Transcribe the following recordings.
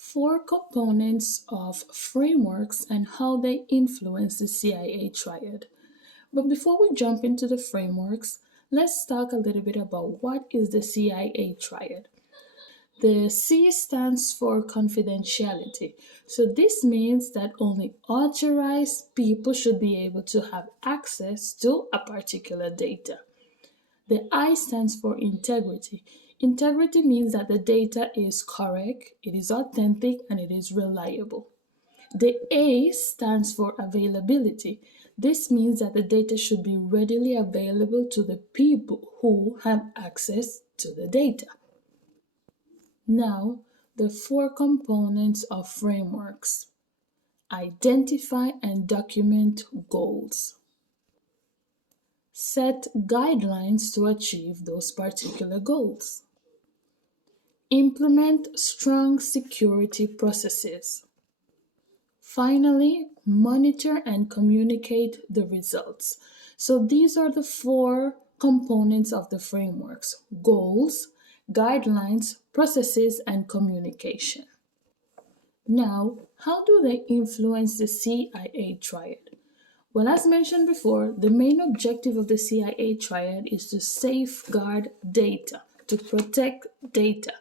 Four components of frameworks and how they influence the CIA Triad. But before we jump into the frameworks, let's talk a little bit about what is the CIA Triad. The C stands for confidentiality. So this means that only authorized people should be able to have access to a particular data. The I stands for integrity. Integrity means that the data is correct, it is authentic, and it is reliable. The A stands for availability. This means that the data should be readily available to the people who have access to the data. Now, the four components of frameworks. Identify and document goals. Set guidelines to achieve those particular goals. Implement strong security processes. Finally, monitor and communicate the results. So these are the four components of the frameworks: goals, guidelines, processes, and communication. Now, how do they influence the CIA Triad? Well, as mentioned before, the main objective of the CIA Triad is to safeguard data, to protect data.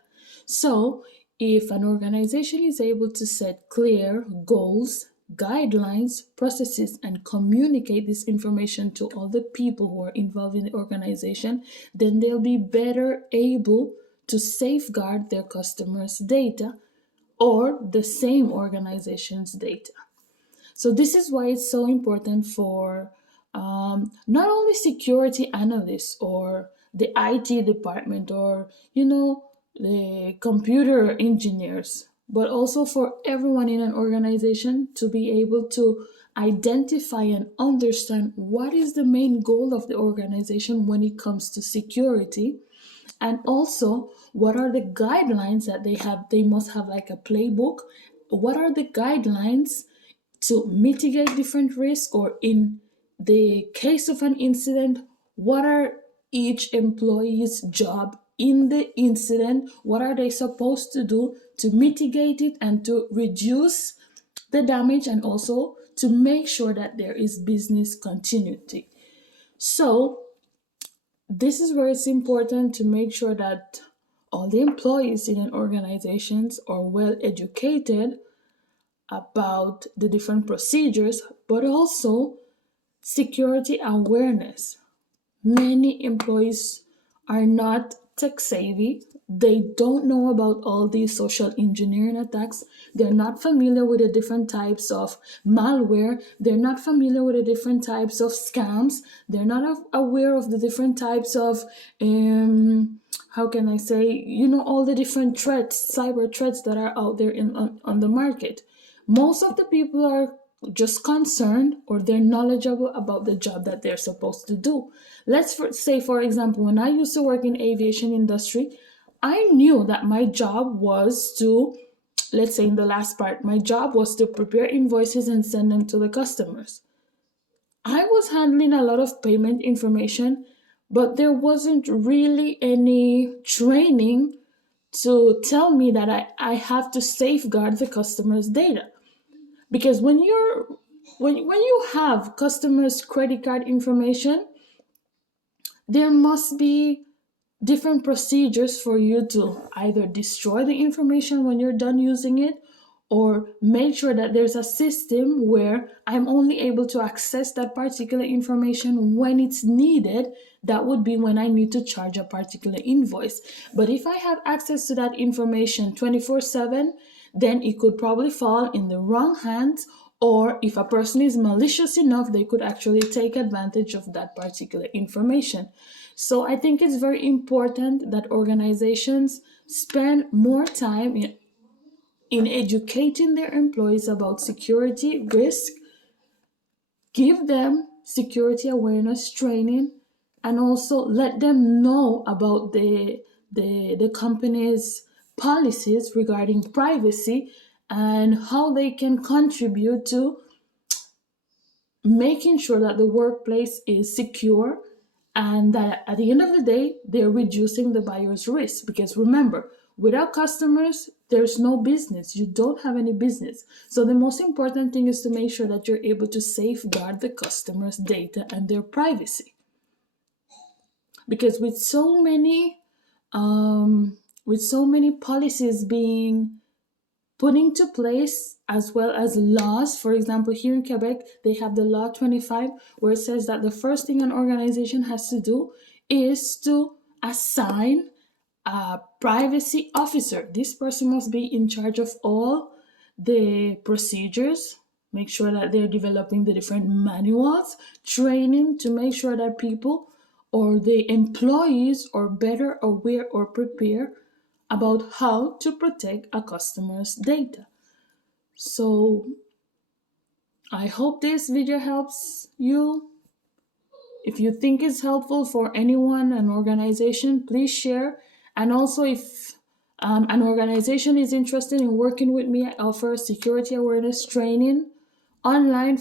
So, if an organization is able to set clear goals, guidelines, processes, and communicate this information to all the people who are involved in the organization, then they'll be better able to safeguard their customers' data or the same organization's data. So this is why it's so important for not only security analysts or the IT department or, the computer engineers, but also for everyone in an organization to be able to identify and understand what is the main goal of the organization when it comes to security, and also what are the guidelines that they have. They must have like a playbook. What are the guidelines to mitigate different risks, or in the case of an incident, what are each employee's job in the incident? What are they supposed to do to mitigate it and to reduce the damage, and also to make sure that there is business continuity? So this is where it's important to make sure that all the employees in an organization are well educated about the different procedures, but also security awareness. Many employees are not tech savvy. They don't know about all these social engineering attacks. They're not familiar with the different types of malware. They're not familiar with the different types of scams. They're not aware of the different types of, how can I say, all the different threats, cyber threats that are out there on the market. Most of the people are just concerned, or they're knowledgeable about the job that they're supposed to do. Let's say, for example, when I used to work in aviation industry, I knew that my job was to, let's say in the last part, my job was to prepare invoices and send them to the customers. I was handling a lot of payment information, but there wasn't really any training to tell me that I have to safeguard the customer's data. Because when you have customers' credit card information, there must be different procedures for you to either destroy the information when you're done using it, or make sure that there's a system where I'm only able to access that particular information when it's needed. That would be when I need to charge a particular invoice. But if I have access to that information 24/7, then it could probably fall in the wrong hands, or if a person is malicious enough, they could actually take advantage of that particular information. So I think it's very important that organizations spend more time in educating their employees about security risk, give them security awareness training, and also let them know about the company's policies regarding privacy and how they can contribute to making sure that the workplace is secure, and that at the end of the day, they're reducing the buyer's risk. Because remember, Without customers, there's no business. You don't have any business. So the most important thing is to make sure that you're able to safeguard the customer's data and their privacy. Because with so many policies being put into place, as well as laws. For example, here in Quebec, they have the Law 25, where it says that the first thing an organization has to do is to assign a privacy officer. This person must be in charge of all the procedures, make sure that they're developing the different manuals, training to make sure that people or the employees are better aware or prepared about how to protect a customer's data. So I hope this video helps you. If you think it's helpful for anyone, an organization, please share. And also, if an organization is interested in working with me, I offer security awareness training online